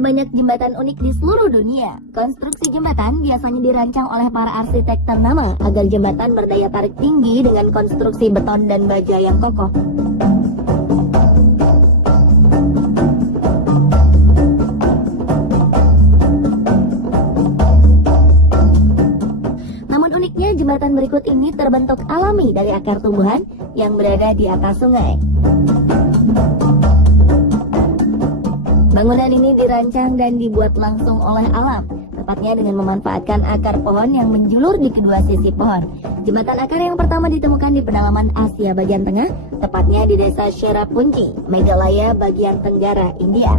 banyak jembatan unik di seluruh dunia. Konstruksi jembatan biasanya dirancang oleh para arsitek ternama agar jembatan berdaya tarik tinggi dengan konstruksi beton dan baja yang kokoh. Namun uniknya, jembatan berikut ini terbentuk alami dari akar tumbuhan yang berada di atas sungai. Bangunan ini dirancang dan dibuat langsung oleh alam, tepatnya dengan memanfaatkan akar pohon yang menjulur di kedua sisi pohon. Jembatan akar yang pertama ditemukan di pedalaman Asia bagian tengah, tepatnya di desa Cherrapunji, Meghalaya bagian tenggara India.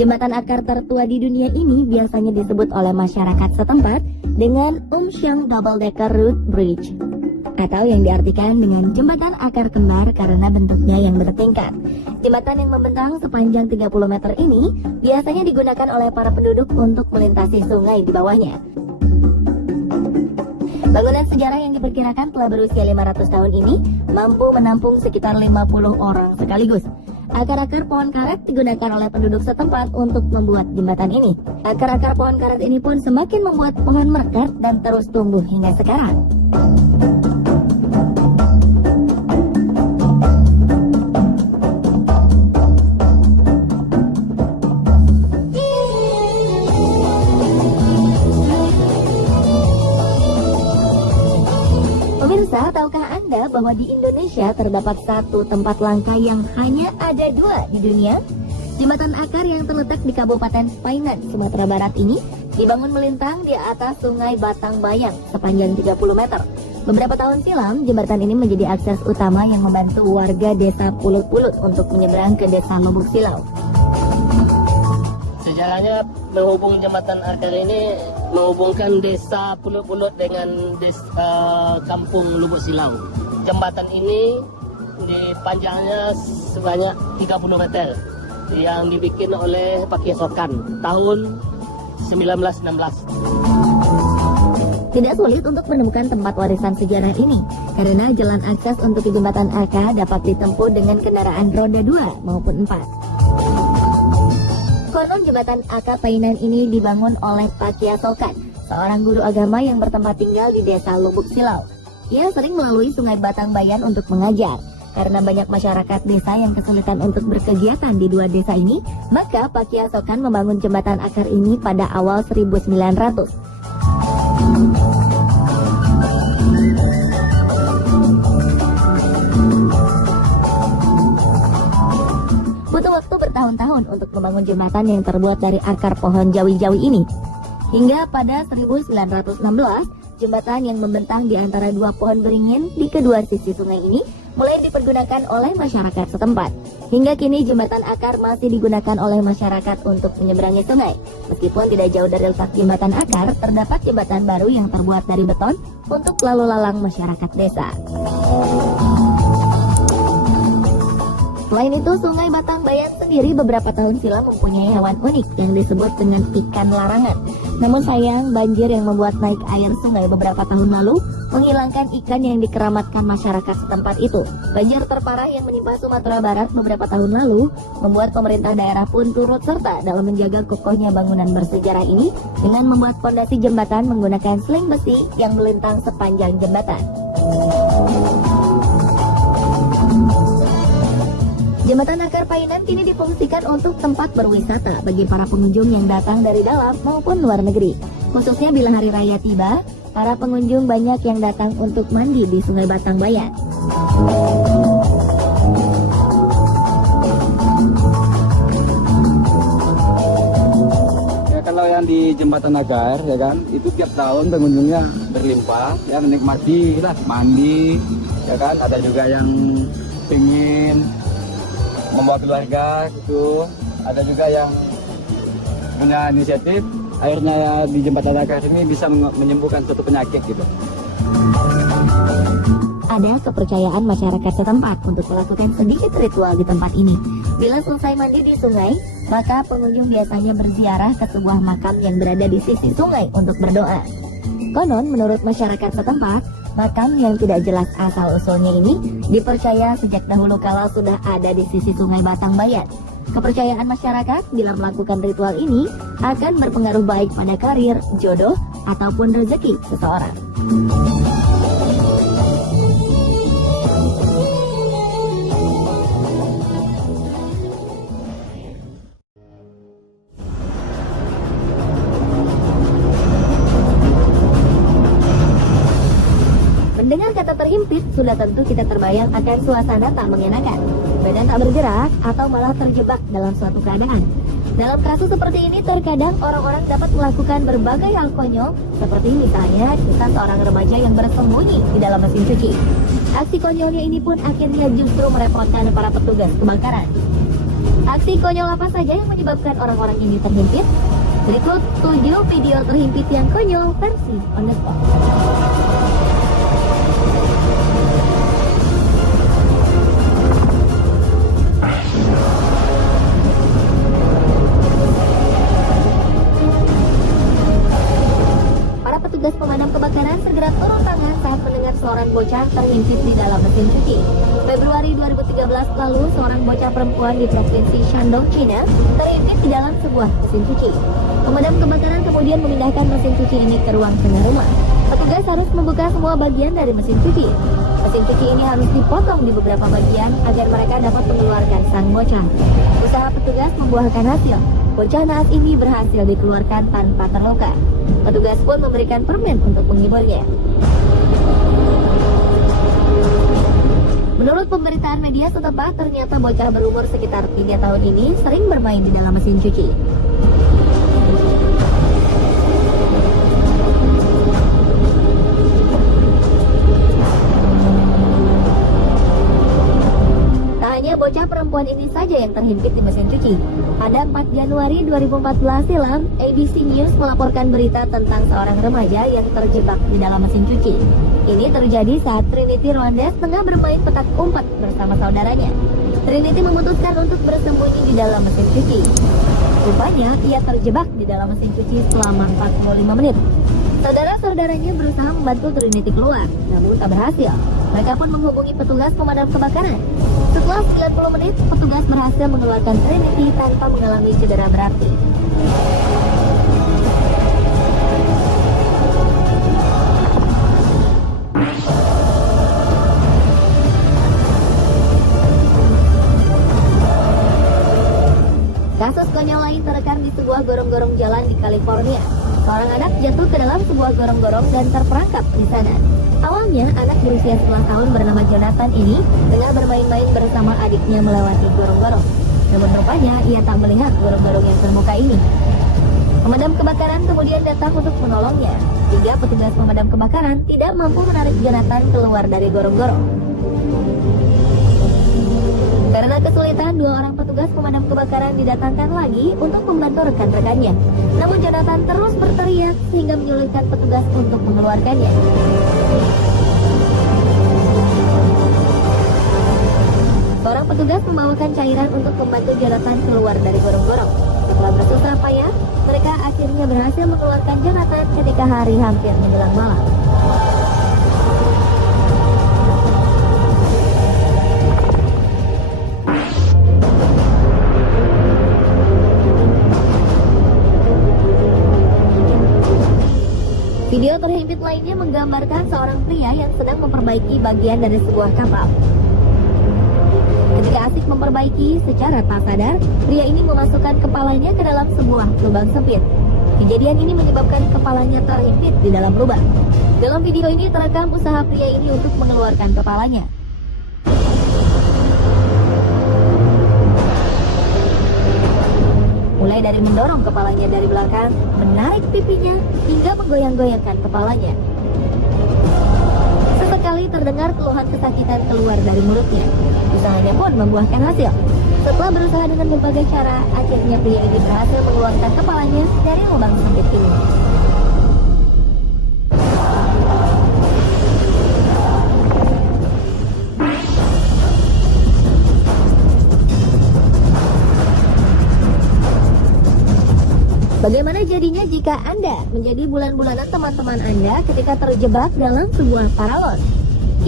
Jembatan akar tertua di dunia ini biasanya disebut oleh masyarakat setempat dengan Umshang Double Decker Root Bridge, atau yang diartikan dengan jembatan akar kembar karena bentuknya yang bertingkat. Jembatan yang membentang sepanjang 30 meter ini biasanya digunakan oleh para penduduk untuk melintasi sungai di bawahnya. Bangunan sejarah yang diperkirakan telah berusia 500 tahun ini mampu menampung sekitar 50 orang sekaligus. Akar-akar pohon karet digunakan oleh penduduk setempat untuk membuat jembatan ini. Akar-akar pohon karet ini pun semakin membuat pohon mekar dan terus tumbuh hingga sekarang. Pemirsa, tahukah Anda bahwa di Indonesia terdapat satu tempat langka yang hanya ada dua di dunia? Jembatan akar yang terletak di Kabupaten Painan, Sumatera Barat ini dibangun melintang di atas Sungai Batang Bayang sepanjang 30 meter. Beberapa tahun silam, jembatan ini menjadi akses utama yang membantu warga desa Pulut-Pulut untuk menyeberang ke desa Lubuk Silau. Sejarahnya menghubung jembatan akar ini menghubungkan desa Pulut-Pulut dengan kampung Lubuk Silau. Jembatan ini panjangnya sebanyak 30 meter yang dibikin oleh Pakia Sokan tahun 1916. Tidak sulit untuk menemukan tempat warisan sejarah ini, karena jalan akses untuk ke jembatan akar dapat ditempuh dengan kendaraan roda 2 maupun 4. Konon jembatan akar Painan ini dibangun oleh Pakia Sokan, seorang guru agama yang bertempat tinggal di desa Lubuk Silau. Ia sering melalui Sungai Batang Bayan untuk mengajar. Karena banyak masyarakat desa yang kesulitan untuk berkegiatan di dua desa ini, maka Pakia Sokan membangun jembatan akar ini pada awal 1900. Butuh waktu bertahun-tahun untuk membangun jembatan yang terbuat dari akar pohon jawi-jawi ini. Hingga pada 1916, jembatan yang membentang di antara dua pohon beringin di kedua sisi sungai ini mulai dipergunakan oleh masyarakat setempat. Hingga kini jembatan akar masih digunakan oleh masyarakat untuk menyeberangi sungai. Meskipun tidak jauh dari letak jembatan akar, terdapat jembatan baru yang terbuat dari beton untuk lalu lalang masyarakat desa. Selain itu, Sungai Batang Bayan sendiri beberapa tahun silam mempunyai hewan unik yang disebut dengan ikan larangan. Namun sayang, banjir yang membuat naik air sungai beberapa tahun lalu menghilangkan ikan yang dikeramatkan masyarakat setempat itu. Banjir terparah yang menimpa Sumatera Barat beberapa tahun lalu membuat pemerintah daerah pun turut serta dalam menjaga kokohnya bangunan bersejarah ini dengan membuat fondasi jembatan menggunakan seling besi yang melintang sepanjang jembatan. Jembatan akar Painan kini difungsikan untuk tempat berwisata bagi para pengunjung yang datang dari dalam maupun luar negeri. Khususnya bila hari raya tiba, para pengunjung banyak yang datang untuk mandi di Sungai Batang Bayan. Ya, kalau yang di jembatan akar, ya kan, itu tiap tahun pengunjungnya berlimpah, ya menikmati lah, mandi, ya kan, ada juga yang pengen membawa keluarga gitu, ada juga yang punya inisiatif akhirnya ya di jembatan akar ini bisa menyembuhkan suatu penyakit gitu. Ada kepercayaan masyarakat setempat untuk melakukan sedikit ritual di tempat ini. Bila selesai mandi di sungai, maka pengunjung biasanya berziarah ke sebuah makam yang berada di sisi sungai untuk berdoa. Konon menurut masyarakat setempat, makam yang tidak jelas asal-usulnya ini dipercaya sejak dahulu kala sudah ada di sisi Sungai Batang Bayan. Kepercayaan masyarakat bila melakukan ritual ini akan berpengaruh baik pada karir, jodoh, ataupun rezeki seseorang. Mendengar kata terhimpit, sudah tentu kita terbayang akan suasana tak mengenakan. Badan tak bergerak atau malah terjebak dalam suatu keadaan. Dalam kasus seperti ini, terkadang orang-orang dapat melakukan berbagai hal konyol, seperti misalnya kisah seorang remaja yang bersembunyi di dalam mesin cuci. Aksi konyolnya ini pun akhirnya justru merepotkan para petugas kebakaran. Aksi konyol apa saja yang menyebabkan orang-orang ini terhimpit? Berikut 7 video terhimpit yang konyol versi on the spot. Petugas pemadam kebakaran segera turun tangan saat mendengar seorang bocah terhimpit di dalam mesin cuci. Februari 2013 lalu, seorang bocah perempuan di provinsi Shandong, China, terhimpit di dalam sebuah mesin cuci. Pemadam kebakaran kemudian memindahkan mesin cuci ini ke ruang tengah rumah. Petugas harus membuka semua bagian dari mesin cuci. Mesin cuci ini harus dipotong di beberapa bagian agar mereka dapat mengeluarkan sang bocah. Usaha petugas membuahkan hasil. Bocah naas ini berhasil dikeluarkan tanpa terluka. Petugas pun memberikan permen untuk menghiburnya. Menurut pemberitaan media setempat, ternyata bocah berumur sekitar 3 tahun ini sering bermain di dalam mesin cuci. Bocah perempuan ini saja yang terhimpit di mesin cuci. Pada 4 Januari 2014 silam, ABC News melaporkan berita tentang seorang remaja yang terjebak di dalam mesin cuci. Ini terjadi saat Trinity Rondes tengah bermain petak umpet bersama saudaranya. Trinity memutuskan untuk bersembunyi di dalam mesin cuci. Rupanya, ia terjebak di dalam mesin cuci selama 45 menit. Saudara-saudaranya berusaha membantu Trinity keluar, namun tak berhasil. Mereka pun menghubungi petugas pemadam kebakaran. Setelah 90 menit, petugas berhasil mengeluarkan Trinity tanpa mengalami cedera berarti. Kasus konyol lain terekam di sebuah gorong-gorong jalan di California. Seorang anak jatuh ke dalam sebuah gorong-gorong dan terperangkap di sana. Awalnya, anak berusia 11 tahun bernama Jonathan ini tengah bermain-main bersama adiknya melewati gorong-gorong. Namun rupanya ia tak melihat gorong-gorong yang terbuka ini. Pemadam kebakaran kemudian datang untuk menolongnya, hingga petugas pemadam kebakaran tidak mampu menarik Jonathan keluar dari gorong-gorong. Karena kesulitan, 2 orang petugas pemadam kebakaran didatangkan lagi untuk membantu rekan-rekannya. Namun Jonathan terus berteriak sehingga menyulitkan petugas untuk mengeluarkannya. Seorang petugas membawakan cairan untuk membantu Jonathan keluar dari gorong-gorong. Setelah bersusah payah, mereka akhirnya berhasil mengeluarkan Jonathan ketika hari hampir menjelang malam. Video terhimpit lainnya menggambarkan seorang pria yang sedang memperbaiki bagian dari sebuah kapal. Ketika asik memperbaiki, secara tak sadar, pria ini memasukkan kepalanya ke dalam sebuah lubang sempit. Kejadian ini menyebabkan kepalanya terhimpit di dalam lubang. Dalam video ini terekam usaha pria ini untuk mengeluarkan kepalanya. Mulai dari mendorong kepalanya dari belakang, menarik pipinya, hingga menggoyang-goyangkan kepalanya. Sesekali terdengar keluhan kesakitan keluar dari mulutnya. Usahanya pun membuahkan hasil. Setelah berusaha dengan berbagai cara, akhirnya pria ini berhasil mengeluarkan kepalanya dari lubang sempit ini. Bagaimana jadinya jika Anda menjadi bulan-bulanan teman-teman Anda ketika terjebak dalam sebuah paralon?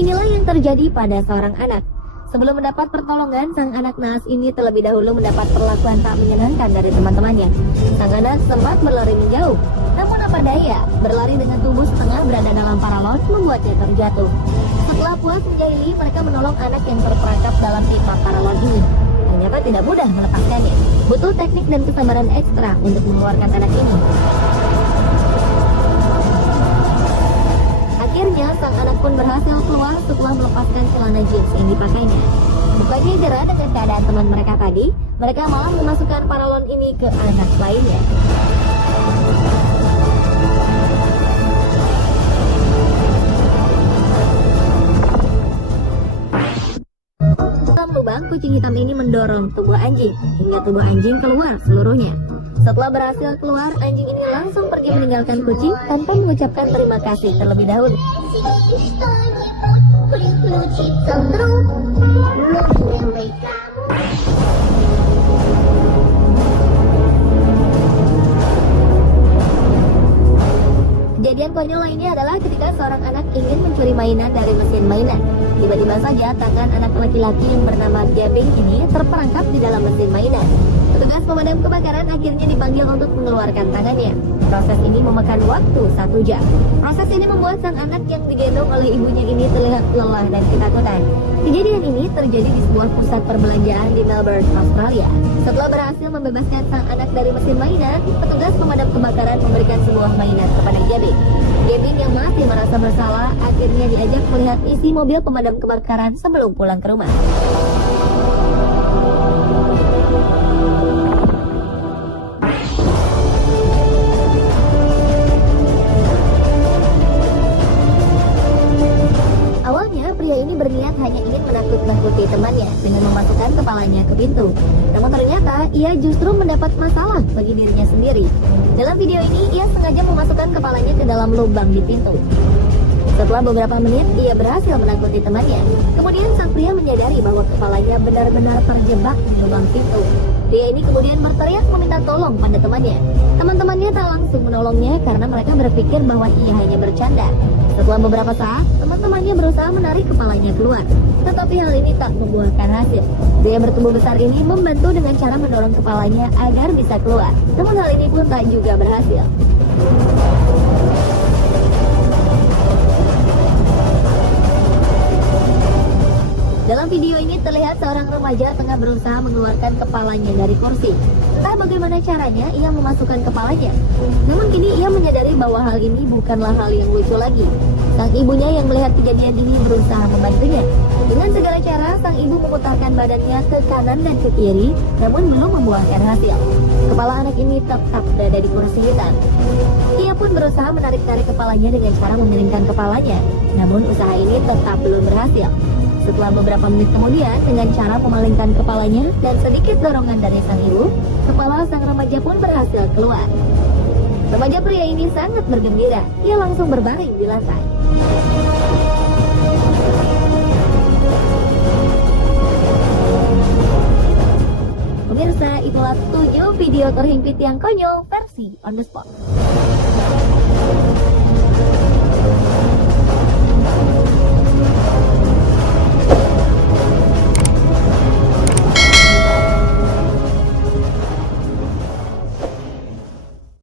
Inilah yang terjadi pada seorang anak. Sebelum mendapat pertolongan, sang anak naas ini terlebih dahulu mendapat perlakuan tak menyenangkan dari teman-temannya. Sang anak sempat berlari menjauh. Namun apa daya, berlari dengan tubuh setengah berada dalam paralon membuatnya terjatuh. Setelah puas menjahili, mereka menolong anak yang terperangkap dalam pipa paralon ini. Ternyata tidak mudah melepaskannya. Butuh teknik dan kesabaran ekstra untuk mengeluarkan anak ini. Akhirnya, sang anak pun berhasil keluar setelah melepaskan celana jeans yang dipakainya. Bukannya gerah dengan keadaan teman mereka tadi, mereka malah memasukkan paralon ini ke anak lainnya. Dalam lubang, kucing hitam ini mendorong tubuh anjing hingga tubuh anjing keluar seluruhnya. Setelah berhasil keluar, anjing ini langsung pergi meninggalkan kucing tanpa mengucapkan terima kasih terlebih dahulu. Kejadian konyol lainnya adalah ketika seorang anak ingin mencuri mainan dari mesin mainan. Tiba-tiba saja tangan anak laki-laki yang bernama Gabing ini terperangkap di dalam mesin mainan. Petugas pemadam kebakaran akhirnya dipanggil untuk mengeluarkan tangannya. Proses ini memakan waktu 1 jam. Proses ini membuat sang anak yang digendong oleh ibunya ini terlihat lelah dan ketakutan. Kejadian ini terjadi di sebuah pusat perbelanjaan di Melbourne, Australia. Setelah berhasil membebaskan sang anak dari mesin mainan, petugas pemadam kebakaran memberikan sebuah mainan kepada Gabing. Gabing yang masih merasa bersalah akhirnya diajak melihat isi mobil pemadam kebakaran sebelum pulang ke rumah. Awalnya, pria ini berniat hanya ingin menakut-nakuti temannya dengan memasukkan kepalanya ke pintu. Namun ternyata, ia justru mendapat masalah bagi dirinya sendiri. Dalam video ini, ia sengaja memasukkan kepalanya ke dalam lubang di pintu. Setelah beberapa menit, ia berhasil menakuti temannya. Kemudian sang pria menyadari bahwa kepalanya benar-benar terjebak di lubang pintu. Pria ini kemudian berteriak meminta tolong pada temannya. Teman-temannya tak langsung menolongnya karena mereka berpikir bahwa ia hanya bercanda. Setelah beberapa saat, teman-temannya berusaha menarik kepalanya keluar. Tetapi hal ini tak membuahkan hasil. Pria bertubuh besar ini membantu dengan cara mendorong kepalanya agar bisa keluar. Namun hal ini pun tak juga berhasil. Dalam video ini terlihat seorang remaja tengah berusaha mengeluarkan kepalanya dari kursi. Entah bagaimana caranya ia memasukkan kepalanya. Namun kini ia menyadari bahwa hal ini bukanlah hal yang lucu lagi. Sang ibunya yang melihat kejadian ini berusaha membantunya. Dengan segala cara, sang ibu memutarkan badannya ke kanan dan ke kiri, namun belum membuahkan hasil. Kepala anak ini tetap berada di kursi hitam. Ia pun berusaha menarik-tarik kepalanya dengan cara memiringkan kepalanya. Namun usaha ini tetap belum berhasil. Setelah beberapa menit kemudian, dengan cara memalingkan kepalanya dan sedikit dorongan dari sang ibu, kepala sang remaja pun berhasil keluar. Remaja pria ini sangat bergembira. Ia langsung berbaring di lantai. Pemirsa, itulah 7 video terhimpit yang konyol versi on the spot.